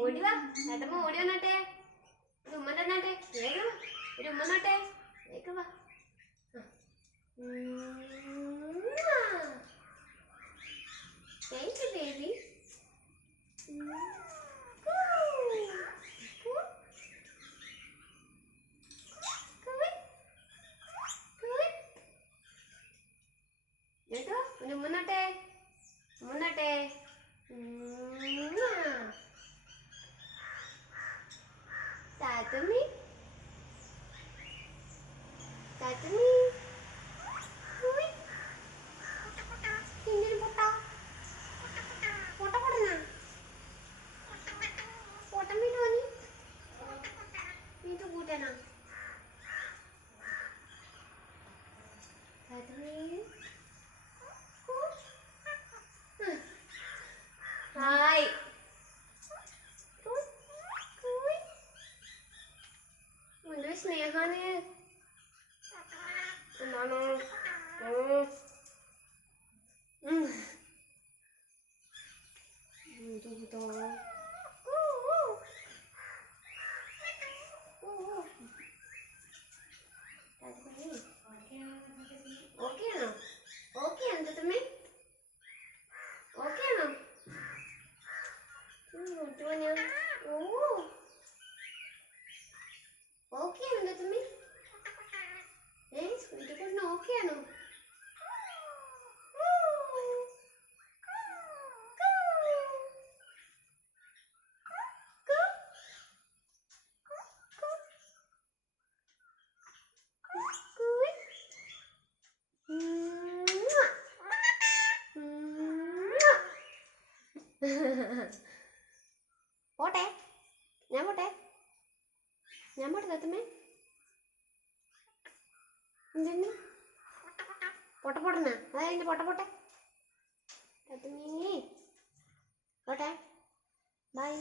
ഓടി വാ ഏട്ടമ്മ ഓടി വന്നാട്ടെ. ഒരു ഉമ്മ തന്നാട്ടെ. വേഗം. ഒരു ഉമ്മ നാട്ടെ വേഗം വാ. താങ്ക് യു ബേബി കേട്ടോ ഉമ്മ നാട്ടെ ഉമ്മ Hi. Terus, kui. Mundur sini ya, Hanie. താത്തമ്മി. ഉ. ഉം. പോട്ടെ. ഞാൻ പോട്ടെ. ഞാൻ പോട്ടെ തത്തമ്മേ. എന്തെന്ന്? പൊട്ട പൊട്ടന അതായത് പൊട്ട പൊട്ടെ. തത്തമ്മേ. പോട്ടെ. ബൈ.